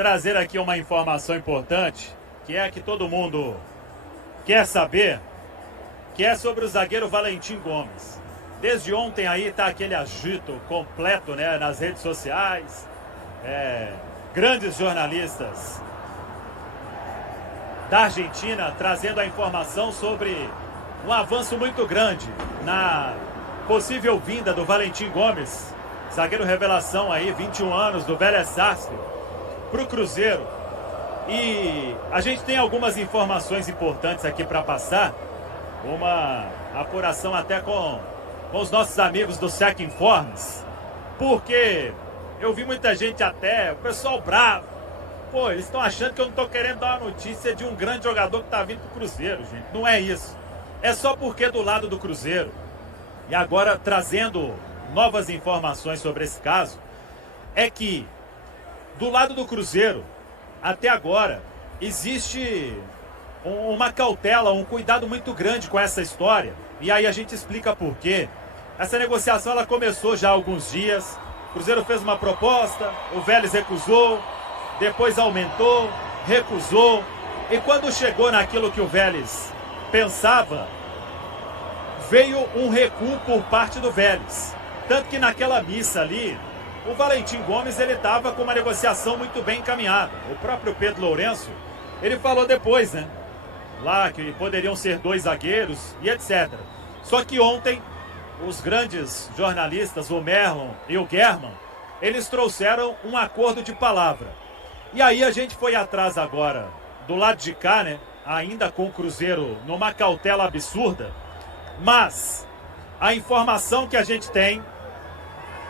trazer aqui uma informação importante, que é que todo mundo quer saber, que é sobre o zagueiro Valentim Gomes. Desde ontem aí está aquele agito completo, né, nas redes sociais, grandes jornalistas da Argentina trazendo a informação sobre um avanço muito grande na possível vinda do Valentim Gomes, zagueiro revelação aí, 21 anos, do Vélez Sarsfield, para o Cruzeiro. E a gente tem algumas informações importantes aqui para passar, uma apuração até com os nossos amigos do SEC Informes, porque eu vi muita gente até, o pessoal bravo, pô, eles estão achando que eu não estou querendo dar uma notícia de um grande jogador que está vindo para o Cruzeiro, gente. Não é isso. É só porque do lado do Cruzeiro, e agora trazendo novas informações sobre esse caso, é que do lado do Cruzeiro, até agora, existe uma cautela, um cuidado muito grande com essa história. E aí a gente explica por quê. Essa negociação ela começou já há alguns dias. O Cruzeiro fez uma proposta, o Vélez recusou, depois aumentou, recusou. E quando chegou naquilo que o Vélez pensava, veio um recuo por parte do Vélez. Tanto que naquela missa ali, o Valentim Gomes ele estava com uma negociação muito bem encaminhada. O próprio Pedro Lourenço, ele falou depois, né? Lá que poderiam ser 2 zagueiros e etc. Só que ontem, os grandes jornalistas, o Merlon e o German, eles trouxeram um acordo de palavra. E aí a gente foi atrás agora, do lado de cá, né? Ainda com o Cruzeiro numa cautela absurda. Mas a informação que a gente tem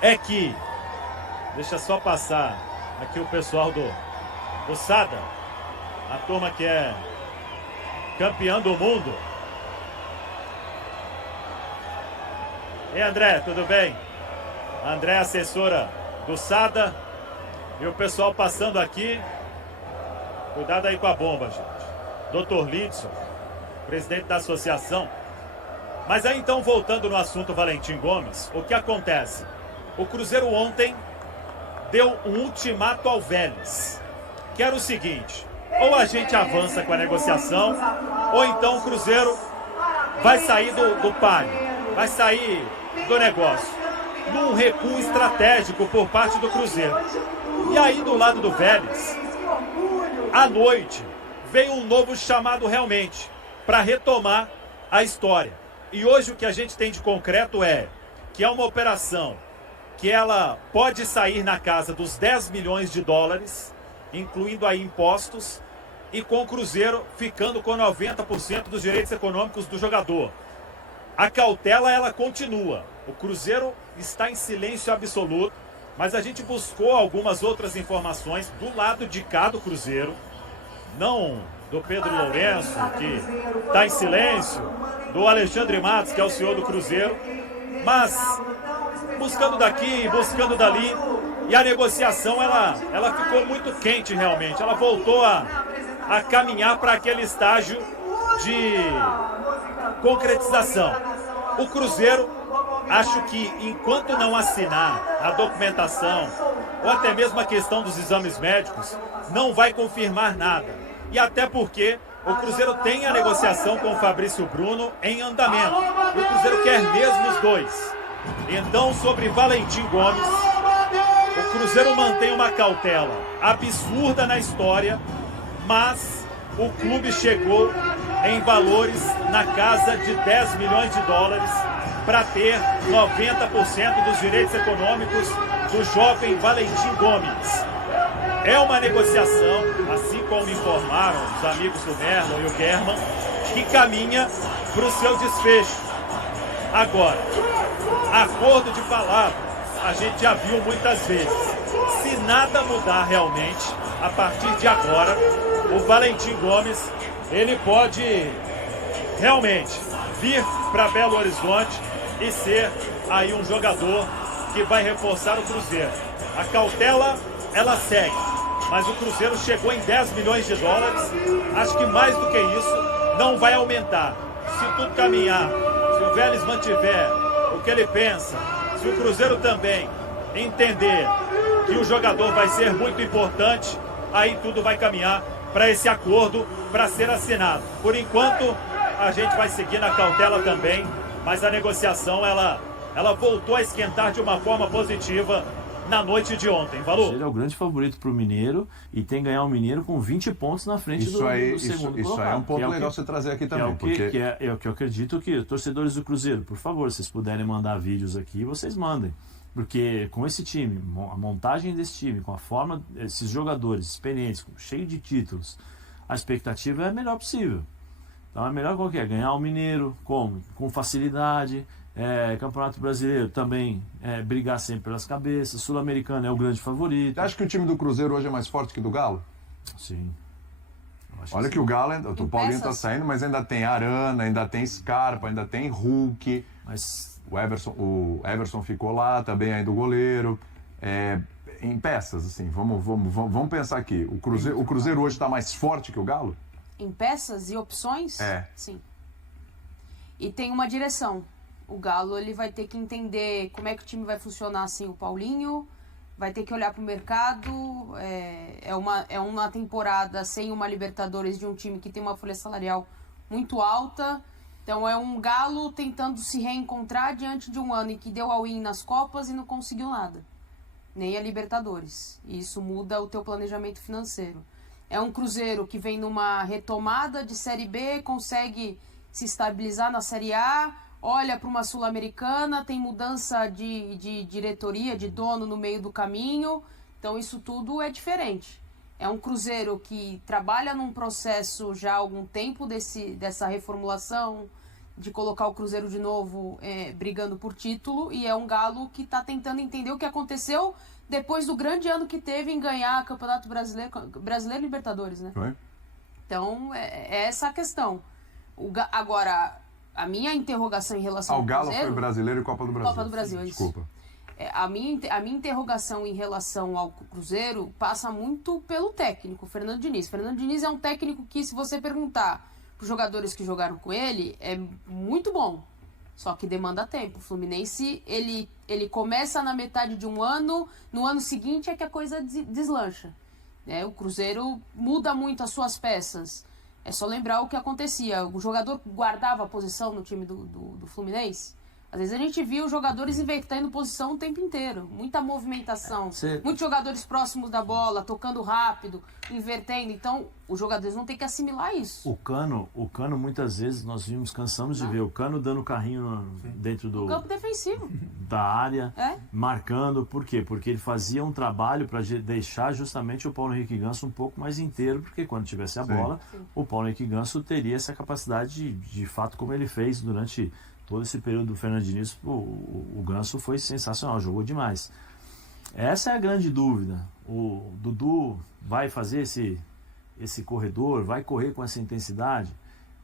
é que... Deixa só passar aqui o pessoal do Sada, a turma que é campeã do mundo. E André, tudo bem? André, assessora do Sada. E o pessoal passando aqui. Cuidado aí com a bomba, gente. Dr. Lidson, presidente da associação. Mas aí então, voltando no assunto Valentim Gomes, o que acontece? O Cruzeiro ontem deu um ultimato ao Vélez, que era o seguinte: ou a gente avança com a negociação, ou então o Cruzeiro vai sair do páreo, vai sair do negócio, num recuo estratégico por parte do Cruzeiro. E aí do lado do Vélez, à noite, veio um novo chamado realmente, para retomar a história. E hoje o que a gente tem de concreto é que é uma operação que ela pode sair na casa dos 10 milhões de dólares, incluindo aí impostos, e com o Cruzeiro ficando com 90% dos direitos econômicos do jogador. A cautela, ela continua. O Cruzeiro está em silêncio absoluto, mas a gente buscou algumas outras informações do lado de cá do Cruzeiro, não do Pedro Lourenço, que está em silêncio, do Alexandre Matos, que é o senhor do Cruzeiro, mas buscando daqui, buscando dali, e a negociação ela ficou muito quente realmente. Ela voltou a caminhar para aquele estágio de concretização. O Cruzeiro, acho que enquanto não assinar a documentação, ou até mesmo a questão dos exames médicos, não vai confirmar nada. E até porque o Cruzeiro tem a negociação com o Fabrício Bruno em andamento. E o Cruzeiro quer mesmo os dois. Então, sobre Valentim Gomes, o Cruzeiro mantém uma cautela absurda na história, mas o clube chegou em valores na casa de 10 milhões de dólares para ter 90% dos direitos econômicos do jovem Valentim Gomes. É uma negociação, assim como informaram os amigos do Merlon e o German, que caminha para o seu desfecho. Agora, acordo de palavra, a gente já viu muitas vezes. Se nada mudar realmente, a partir de agora, o Valentim Gomes, ele pode realmente vir para Belo Horizonte e ser aí um jogador que vai reforçar o Cruzeiro. A cautela, ela segue, mas o Cruzeiro chegou em 10 milhões de dólares, acho que mais do que isso, não vai aumentar. Se tudo caminhar, se o Vélez mantiver o que ele pensa, se o Cruzeiro também entender que o jogador vai ser muito importante, aí tudo vai caminhar para esse acordo para ser assinado. Por enquanto, a gente vai seguir na cautela também, mas a negociação ela voltou a esquentar de uma forma positiva na noite de ontem. Valor? Ele é o grande favorito para o Mineiro e tem que ganhar o Mineiro com 20 pontos na frente do segundo colocado. Isso aí é um ponto legal você trazer aqui também. Que é o que eu acredito que torcedores do Cruzeiro, por favor, se vocês puderem mandar vídeos aqui, vocês mandem. Porque com esse time, a montagem desse time, com a forma, esses jogadores experientes, cheio de títulos, a expectativa é a melhor possível. Então é melhor qualquer, ganhar o Mineiro, como? Com facilidade, Campeonato Brasileiro também, brigar sempre pelas cabeças, Sul-Americano é o grande favorito. Você acha que o time do Cruzeiro hoje é mais forte que do Galo? Sim. Olha que o Galo, o Paulinho está saindo, mas ainda tem Arana, ainda tem Scarpa, ainda tem Hulk. Mas o Everson ficou lá também, aí do goleiro. Em peças, assim, vamos pensar aqui. O Cruzeiro hoje está mais forte que o Galo? Em peças e opções? Sim. E tem uma direção. O Galo ele vai ter que entender como é que o time vai funcionar sem o Paulinho, vai ter que olhar para o mercado. É uma temporada sem uma Libertadores de um time que tem uma folha salarial muito alta. Então é um Galo tentando se reencontrar diante de um ano em que deu all-in nas Copas e não conseguiu nada. Nem a Libertadores. E isso muda o teu planejamento financeiro. É um Cruzeiro que vem numa retomada de Série B, consegue se estabilizar na Série A, olha para uma Sul-Americana, tem mudança de diretoria, de dono no meio do caminho. Então isso tudo é diferente. É um Cruzeiro que trabalha num processo já há algum tempo dessa reformulação, de colocar o Cruzeiro de novo brigando por título, e é um Galo que está tentando entender o que aconteceu depois do grande ano que teve em ganhar Campeonato Brasileiro e Libertadores, né? Foi. Então, é essa a questão. Agora, a minha interrogação em relação ao Galo Cruzeiro... foi Brasileiro e Copa do Brasil. Copa do Brasil, Desculpa. A minha interrogação em relação ao Cruzeiro passa muito pelo técnico, Fernando Diniz. Fernando Diniz é um técnico que, se você perguntar para os jogadores que jogaram com ele, é muito bom. Só que demanda tempo. O Fluminense, ele começa na metade de um ano, no ano seguinte é que a coisa deslancha. O Cruzeiro muda muito as suas peças. É só lembrar o que acontecia. O jogador guardava a posição no time do Fluminense. Às vezes a gente viu os jogadores invertendo posição o tempo inteiro. Muita movimentação. Muitos jogadores próximos da bola, tocando rápido, invertendo. Então, os jogadores vão ter que assimilar isso. O Cano muitas vezes, cansamos de ver o Cano dando carrinho dentro do campo defensivo da área, marcando. Por quê? Porque ele fazia um trabalho para deixar justamente o Paulo Henrique Ganso um pouco mais inteiro, porque quando tivesse a bola, o Paulo Henrique Ganso teria essa capacidade de fato, como ele fez durante todo esse período do Fernando Diniz. O Ganso foi sensacional, jogou demais. Essa é a grande dúvida. O Dudu vai fazer esse corredor, vai correr com essa intensidade?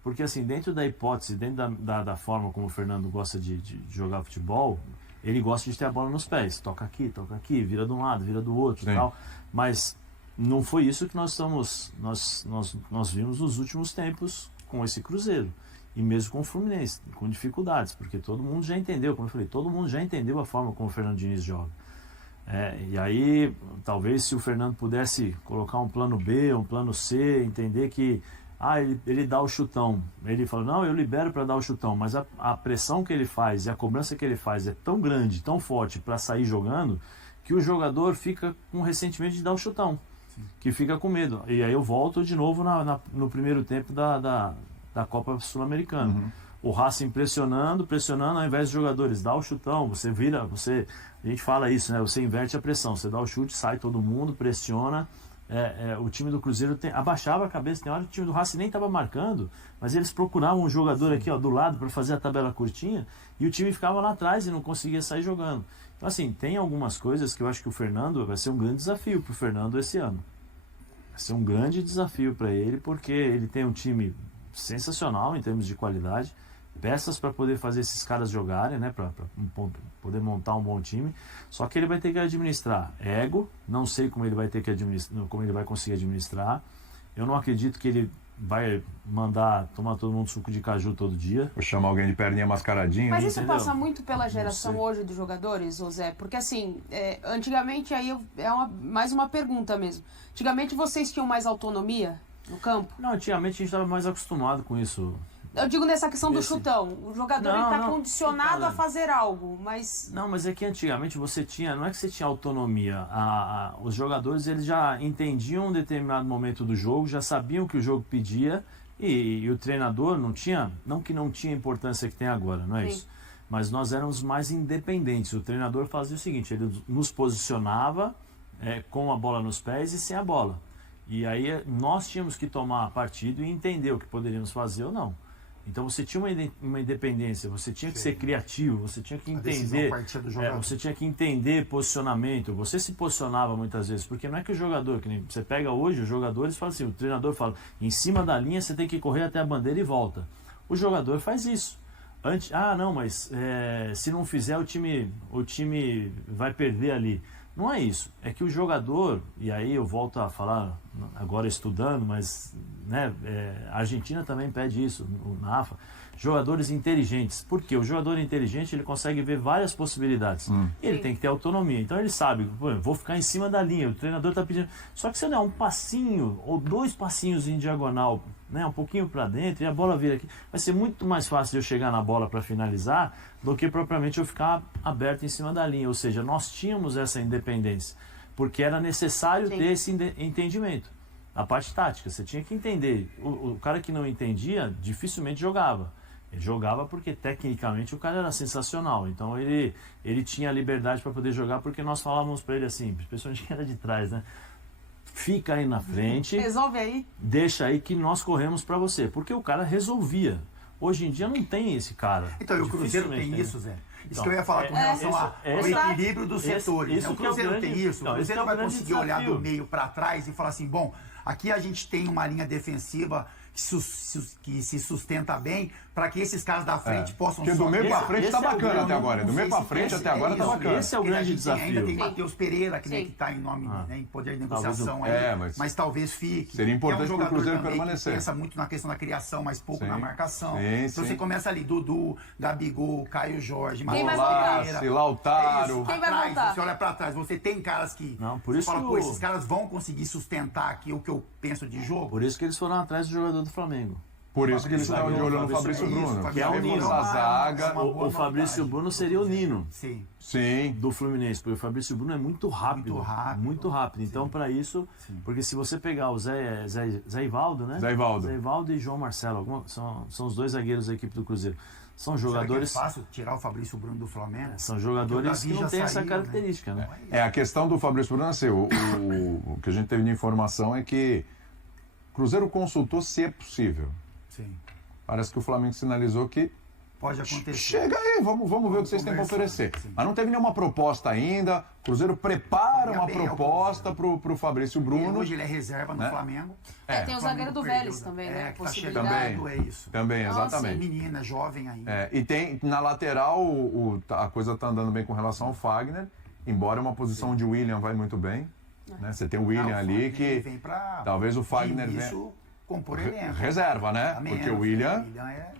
Porque assim, dentro da hipótese, dentro da forma como o Fernando gosta de jogar futebol, ele gosta de ter a bola nos pés. Toca aqui, vira de um lado, vira do outro e tal. Mas não foi isso que nós vimos nos últimos tempos com esse Cruzeiro. E mesmo com o Fluminense, com dificuldades, porque todo mundo já entendeu, como eu falei, todo mundo já entendeu a forma como o Fernando Diniz joga. E aí, talvez se o Fernando pudesse colocar um plano B, um plano C, entender que ele dá o chutão. Ele fala, não, eu libero para dar o chutão, mas a pressão que ele faz e a cobrança que ele faz é tão grande, tão forte para sair jogando, que o jogador fica com ressentimento de dar o chutão, que fica com medo. E aí eu volto de novo no primeiro tempo da Copa Sul-Americana. O Racing pressionando, ao invés de jogadores, dá o chutão, você vira, a gente fala isso, né? Você inverte a pressão, você dá o chute, sai todo mundo, pressiona. O time do Cruzeiro abaixava a cabeça, tem hora que o time do Racing nem estava marcando, mas eles procuravam um jogador aqui do lado para fazer a tabela curtinha, e o time ficava lá atrás e não conseguia sair jogando. Então assim, tem algumas coisas que eu acho que o Fernando, vai ser um grande desafio para o Fernando esse ano. Vai ser um grande desafio para ele, porque ele tem um time sensacional em termos de qualidade, peças para poder fazer esses caras jogarem, né, para poder montar um bom time. Só que ele vai ter que administrar ego, não sei como ele vai ter que administrar, como ele vai conseguir administrar. Eu não acredito que ele vai mandar tomar todo mundo suco de caju todo dia. Vou chamar alguém de perninha mascaradinha. Mas isso entendeu? passa muito pela geração hoje dos jogadores, ô Zé? Porque assim, antigamente, aí mais uma pergunta mesmo. Antigamente vocês tinham mais autonomia no campo? Não, antigamente a gente estava mais acostumado com isso. Eu digo nessa questão do chutão. O jogador está condicionado a fazer algo, mas... Não, mas é que antigamente você tinha... Não é que você tinha autonomia. Os jogadores eles já entendiam um determinado momento do jogo, já sabiam o que o jogo pedia e o treinador não tinha... Não que não tinha a importância que tem agora, não é isso? Mas nós éramos mais independentes. O treinador fazia o seguinte, ele nos posicionava com a bola nos pés e sem a bola. E aí nós tínhamos que tomar partido e entender o que poderíamos fazer ou não. Então você tinha uma independência, você tinha que ser criativo, você tinha que entender, você tinha que entender posicionamento, você se posicionava muitas vezes, porque não é que o jogador, que nem você pega hoje, os jogadores falam assim, o treinador fala, em cima da linha você tem que correr até a bandeira e volta. O jogador faz isso. Não, mas se não fizer o time vai perder ali. Não é isso, é que o jogador, e aí eu volto a falar agora estudando, mas né, a Argentina também pede isso, o NAFA, jogadores inteligentes. Por quê? O jogador inteligente ele consegue ver várias possibilidades. Ele tem que ter autonomia. Então ele sabe, vou ficar em cima da linha, o treinador está pedindo. Só que se eu der um passinho ou 2 passinhos em diagonal, né, um pouquinho para dentro e a bola vir aqui, vai ser muito mais fácil de eu chegar na bola para finalizar do que propriamente eu ficar aberto em cima da linha. Ou seja, nós tínhamos essa independência, porque era necessário ter esse entendimento. A parte tática, você tinha que entender. O cara que não entendia, dificilmente jogava. Ele jogava porque tecnicamente o cara era sensacional. Então ele tinha liberdade para poder jogar, porque nós falávamos para ele assim, principalmente quem era de trás, né? Fica aí na frente. Resolve aí. Deixa aí que nós corremos para você. Porque o cara resolvia. Hoje em dia não tem esse cara. Então, o Cruzeiro tem isso, Zé? Isso que eu ia falar com relação ao equilíbrio dos setores. O Cruzeiro tem isso. O Cruzeiro vai conseguir olhar do meio para trás e falar assim, bom, aqui a gente tem uma linha defensiva que se sustenta bem para que esses caras da frente possam... Porque do meio para frente tá bacana até agora. Do meio para frente até agora tá bacana. Esse é o grande desafio. Ainda tem Matheus Pereira, que está em nome, em poder de negociação aí, mas talvez fique. Seria importante para o Cruzeiro permanecer. Pensa muito na questão da criação, mas pouco na marcação. Então você começa ali, Dudu, Gabigol, Caio Jorge, Matheus Pereira, Lautaro. Quem vai voltar? Você olha para trás, você tem caras que... Você fala, pô, esses caras vão conseguir sustentar aqui o que eu penso de jogo. Por isso que eles foram atrás do jogador do Flamengo. Por isso que eles estão de olho no Fabrício Bruno. Que é o Nino. A zaga. O Fabrício Bruno seria o Nino. Sim. Do Fluminense. Porque o Fabrício Bruno é muito rápido. Muito rápido. Então, para isso... Porque se você pegar o Zé Ivaldo, né? Zé Ivaldo e João Marcelo. São os 2 zagueiros da equipe do Cruzeiro. São jogadores... Será que é fácil tirar o Fabrício Bruno do Flamengo? São jogadores que não têm essa característica, né? A questão do Fabrício Bruno, assim, o que a gente teve de informação é que o Cruzeiro consultou se é possível. Sim. Parece que o Flamengo sinalizou que pode acontecer. Chega aí, vamos ver o que vocês têm para oferecer. Sim. Mas não teve nenhuma proposta ainda. O Cruzeiro prepara uma proposta para o Fabrício Bruno. Hoje ele é reserva no Flamengo. Tem o zagueiro do Vélez também, né? Que tá chegando, é isso. Também, exatamente. Menina, jovem ainda. E tem na lateral, a coisa está andando bem com relação ao Fagner, embora uma posição de William vai muito bem. Né? Você tem o William ali que talvez o Fagner venha... compor elenco. Reserva, né? Porque o William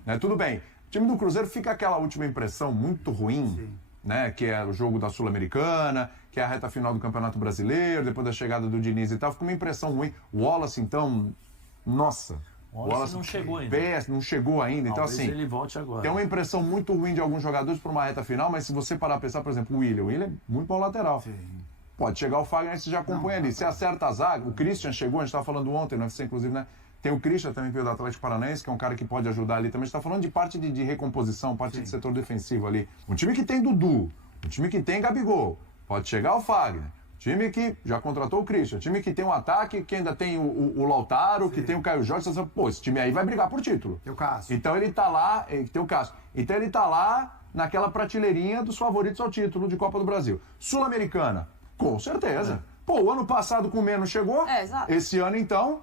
né? Tudo bem. O time do Cruzeiro fica aquela última impressão muito ruim, né? Que é o jogo da Sul-Americana, que é a reta final do Campeonato Brasileiro, depois da chegada do Diniz e tal. Fica uma impressão ruim. O Wallace, então, nossa... O Wallace não chegou ainda. Não chegou ainda. Então, assim, ele volte agora. Tem uma impressão muito ruim de alguns jogadores para uma reta final, mas se você parar a pensar, por exemplo, o William é muito bom lateral. Pode chegar o Fagner e você já acompanha ali. Você acerta a zaga. O Christian chegou, a gente estava falando ontem no UFC, inclusive, né? Tem o Christian também, veio do Atlético Paranaense, que é um cara que pode ajudar ali também. A gente está falando de parte de recomposição, parte de setor defensivo ali. Um time que tem Dudu, um time que tem Gabigol, pode chegar o Fagner. Time que já contratou o Christian, time que tem um ataque, que ainda tem o Lautaro, que tem o Caio Jorge. Você sabe, pô, esse time aí vai brigar por título. Tem o Cássio. Então ele tá lá, tem o Cássio. Então ele tá lá naquela prateleirinha dos favoritos ao título de Copa do Brasil. Sul-Americana, com certeza. Pô, o ano passado com menos chegou, exato. Esse ano então...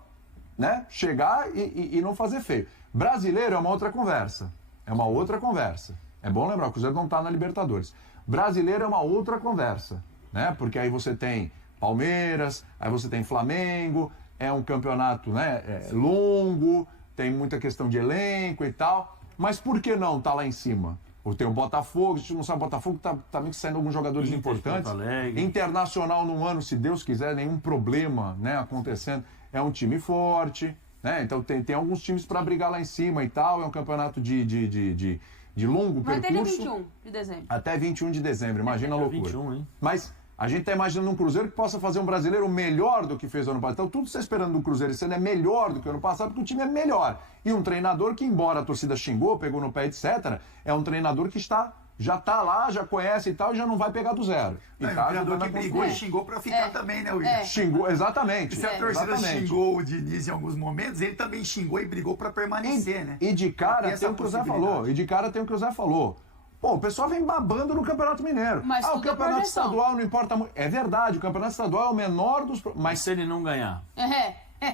né? Chegar e não fazer feio. Brasileiro é uma outra conversa. É uma outra conversa. É bom lembrar, o Cruzeiro não está na Libertadores. Brasileiro é uma outra conversa, né? Porque aí você tem Palmeiras, aí você tem Flamengo, é um campeonato, né, longo, tem muita questão de elenco e tal, mas por que não tá lá em cima? Ou tem o Botafogo, a gente não sabe, o Botafogo tá meio que saindo alguns jogadores importantes. Internacional num ano, se Deus quiser, nenhum problema, né, acontecendo. É um time forte, né? Então tem alguns times para brigar lá em cima e tal. É um campeonato de longo Vai percurso. até 21 de dezembro. Até 21 de dezembro, imagina a loucura. 21, hein? Mas a gente está imaginando um Cruzeiro que possa fazer um brasileiro melhor do que fez o ano passado. Então, tudo que você está esperando do Cruzeiro esse ano é melhor do que o ano passado, porque o time é melhor. E um treinador que, embora a torcida xingou, pegou no pé, etc., é um treinador que já está lá, já conhece e tal, e já não vai pegar do zero. E o treinador que brigou e xingou para ficar também, né, William? Xingou, exatamente. Se a torcida xingou o Diniz em alguns momentos, ele também xingou e brigou para permanecer, né? E de cara tem o que o Zé falou. Pô, o pessoal vem babando no Campeonato Mineiro. Mas o Campeonato Estadual não importa muito. É verdade, o Campeonato Estadual é o menor dos... Mas se ele não ganhar?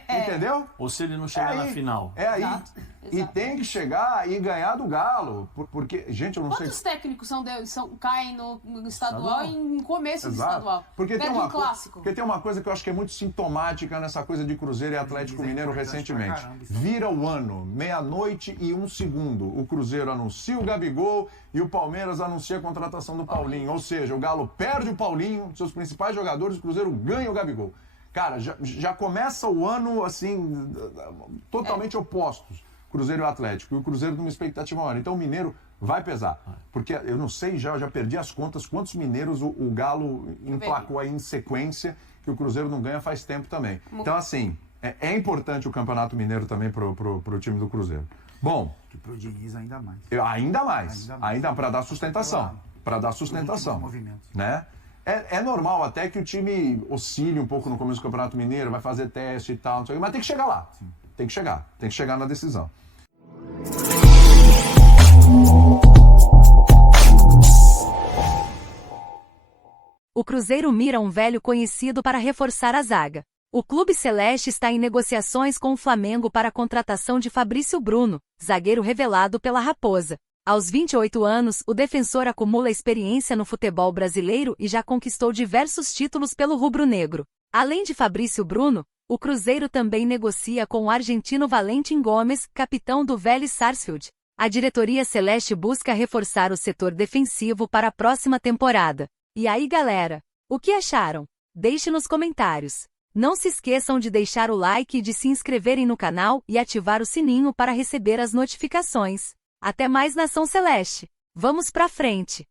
Entendeu? Ou se ele não chegar na final? É aí. Exato. E tem que chegar e ganhar do Galo. Porque, gente, eu não sei... Quantos técnicos caem no estadual e no começo do estadual? Porque tem uma coisa que eu acho que é muito sintomática nessa coisa de Cruzeiro e Atlético Mineiro recentemente. Vira o ano, 00:01, o Cruzeiro anuncia o Gabigol e o Palmeiras anuncia a contratação do Paulinho. Ou seja, o Galo perde o Paulinho, seus principais jogadores, o Cruzeiro ganha o Gabigol. Cara, já começa o ano, assim, totalmente opostos. Cruzeiro e Atlético. E o Cruzeiro numa expectativa maior. Então o Mineiro vai pesar. Porque eu não sei, já perdi as contas quantos mineiros o Galo emplacou aí em sequência, que o Cruzeiro não ganha faz tempo também. Então, assim, é importante o Campeonato Mineiro também pro time do Cruzeiro. Bom. Que pro Diniz ainda mais. Ainda para dar sustentação. Para dar sustentação. Né? É normal até que o time oscile um pouco no começo do Campeonato Mineiro, vai fazer teste e tal, não sei o que, mas tem que chegar lá. Sim. Tem que chegar na decisão. O Cruzeiro mira um velho conhecido para reforçar a zaga. O Clube Celeste está em negociações com o Flamengo para a contratação de Fabrício Bruno, zagueiro revelado pela Raposa. Aos 28 anos, o defensor acumula experiência no futebol brasileiro e já conquistou diversos títulos pelo rubro-negro. Além de Fabrício Bruno, o Cruzeiro também negocia com o argentino Valentim Gomes, capitão do Vélez Sarsfield. A diretoria celeste busca reforçar o setor defensivo para a próxima temporada. E aí, galera? O que acharam? Deixe nos comentários. Não se esqueçam de deixar o like e de se inscreverem no canal e ativar o sininho para receber as notificações. Até mais, Nação Celeste! Vamos pra frente!